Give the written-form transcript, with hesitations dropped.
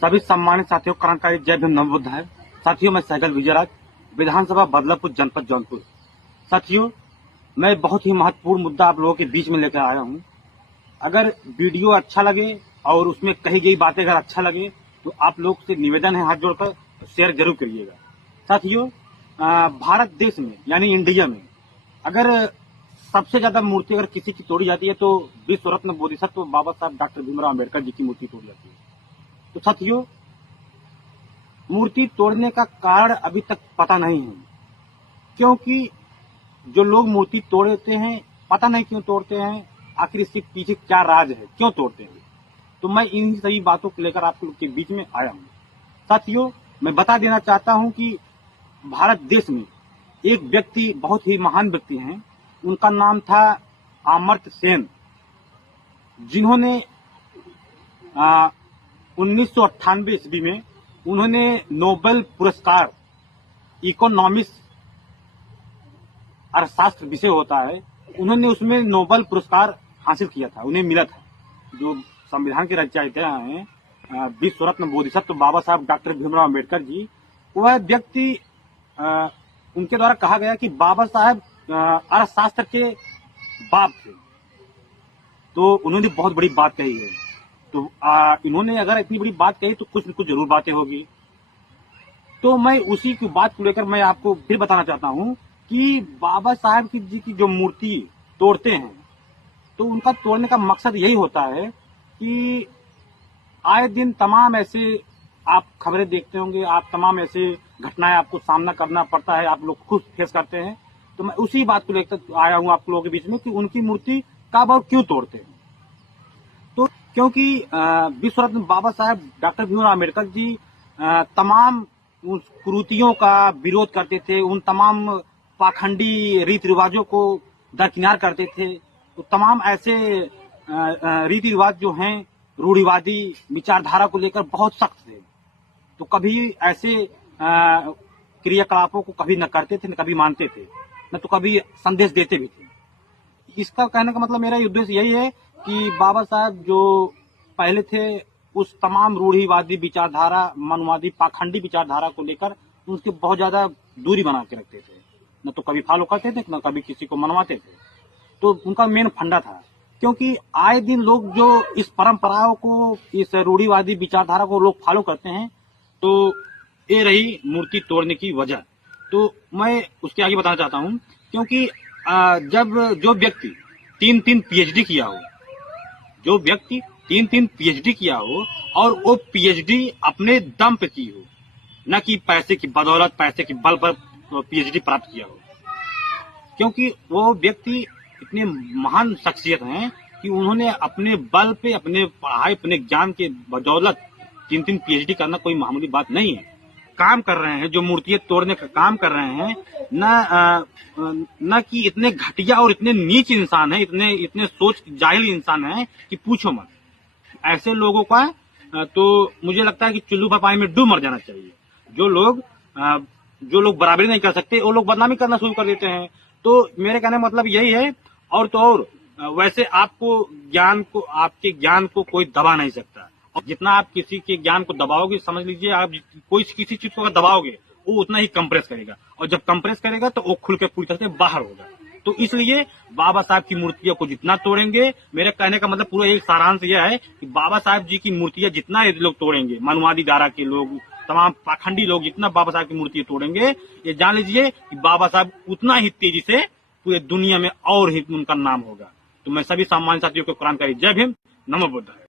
सभी सम्मानित साथियों, क्रांतिकारी जय भीम नमो बुद्धाय। साथियों, मैं सहगल विजयराज, विधानसभा बदलापुर जनपद जौनपुर। साथियों, मैं बहुत ही महत्वपूर्ण मुद्दा आप लोगों के बीच में लेकर आया हूं। अगर वीडियो अच्छा लगे और उसमें कही गई बातें अगर अच्छा लगे तो आप लोग से निवेदन है हाथ जोड़कर शेयर जरूर करिएगा। साथियों, भारत देश में यानी इंडिया में अगर सबसे ज्यादा मूर्ति अगर किसी की तोड़ी जाती है तो विश्व रत्न बोधिसत्व बाबा साहब डॉक्टर भीमराव अम्बेडकर जी की मूर्ति तोड़ी जाती है। तो साथियों, मूर्ति तोड़ने का कारण अभी तक पता नहीं है, क्योंकि जो लोग मूर्ति तोड़ते हैं पता नहीं क्यों तोड़ते हैं, आखिर इसके पीछे क्या राज है, क्यों तोड़ते हैं। तो मैं इन सभी बातों को लेकर आप लोग के बीच में आया हूं। साथियों, मैं बता देना चाहता हूं कि भारत देश में एक व्यक्ति, बहुत ही महान व्यक्ति हैं, उनका नाम था अमर्त्य सेन, जिन्होंने 1998 ईस्वी में उन्होंने नोबेल पुरस्कार इकोनॉमिक्स अर्थशास्त्र विषय होता है, उन्होंने उसमें नोबेल पुरस्कार हासिल किया था, उन्हें मिला था। जो संविधान के रचयिता हैं विश्व रत्न बोधिसत्व बाबा साहब डॉक्टर भीमराव अम्बेडकर जी, वह व्यक्ति उनके द्वारा कहा गया कि बाबा साहब अर्थशास्त्र के बाप थे। तो उन्होंने बहुत बड़ी बात कही है। तो इन्होंने अगर इतनी बड़ी बात कही तो कुछ न कुछ जरूर बातें होगी। तो मैं उसी की बात को लेकर मैं आपको फिर बताना चाहता हूं कि बाबा साहब की जी की जो मूर्ति तोड़ते हैं तो उनका तोड़ने का मकसद यही होता है कि आए दिन तमाम ऐसे आप खबरें देखते होंगे, आप तमाम ऐसे घटनाएं आपको सामना करना पड़ता है, आप लोग खुद फेस करते हैं। तो मैं उसी बात को लेकर आया हूं आप लोगों के बीच में कि उनकी मूर्ति कब और क्यों तोड़ते हैं। तो क्योंकि विश्व रत्न बाबा साहब डॉक्टर भीमराव अम्बेडकर जी तमाम उन कुरीतियों का विरोध करते थे, उन तमाम पाखंडी रीति रिवाजों को दरकिनार करते थे। तो तमाम ऐसे रीति रिवाज जो हैं रूढ़िवादी विचारधारा को लेकर बहुत सख्त थे। तो कभी ऐसे क्रियाकलापों को कभी न करते थे, न कभी मानते थे, न तो कभी संदेश देते भी थे। इसका कहने का मतलब मेरा उद्देश्य यही है कि बाबा साहब जो पहले थे उस तमाम रूढ़िवादी विचारधारा, मनवादी, पाखंडी विचारधारा को लेकर उनके बहुत ज्यादा दूरी बना के रखते थे, न तो कभी फॉलो करते थे, न कभी किसी को मनवाते थे। तो उनका मेन फंडा था, क्योंकि आए दिन लोग जो इस परंपराओं को, इस रूढ़िवादी विचारधारा को लोग फॉलो करते हैं, तो ये रही मूर्ति तोड़ने की वजह। तो मैं उसके आगे बताना चाहता हूं, क्योंकि जब जो व्यक्ति 3-3 पीएचडी किया हो, जो व्यक्ति 3-3 पीएचडी किया हो और वो पीएचडी अपने दम पे की हो, न कि पैसे की बदौलत, पैसे के बल पर पीएचडी प्राप्त किया हो, क्योंकि वो व्यक्ति इतने महान शख्सियत हैं कि उन्होंने अपने बल पे, अपने पढ़ाई, अपने ज्ञान के बदौलत 3-3 पीएचडी करना कोई मामूली बात नहीं है। काम कर रहे हैं, जो मूर्तियां तोड़ने का काम कर रहे हैं, न कि इतने घटिया और इतने नीच इंसान है, इतने सोच जाहिल इंसान है कि पूछो मत। ऐसे लोगों का तो मुझे लगता है कि चुल्लू भर में डूब मर जाना चाहिए। जो लोग बराबरी नहीं कर सकते वो लोग बदनामी करना शुरू कर देते हैं। तो मेरे कहने का मतलब यही है। और तो और वैसे आपके ज्ञान को कोई दबा नहीं सकता, और जितना आप किसी के ज्ञान को दबाओगे, समझ लीजिए आप कोई किसी चीज को अगर दबाओगे वो उतना ही कंप्रेस करेगा, और जब कंप्रेस करेगा तो वो खुल के पूरी तरह से बाहर होगा। तो इसलिए बाबा साहब की मूर्तियों को जितना तोड़ेंगे, मेरे कहने का मतलब पूरा एक सारांश यह है कि बाबा साहब जी की मूर्तियां जितना लोग तोड़ेंगे, मनवादी धारा के लोग, तमाम पाखंडी लोग जितना बाबा साहब की मूर्तियां तोड़ेंगे, ये जान लीजिए कि बाबा साहब उतना ही तेजी से पूरे दुनिया में और ही उनका नाम होगा। तो मैं सभी सम्मानित साथियों को क्रांतिकारी जय भीम नमो बुद्धाय।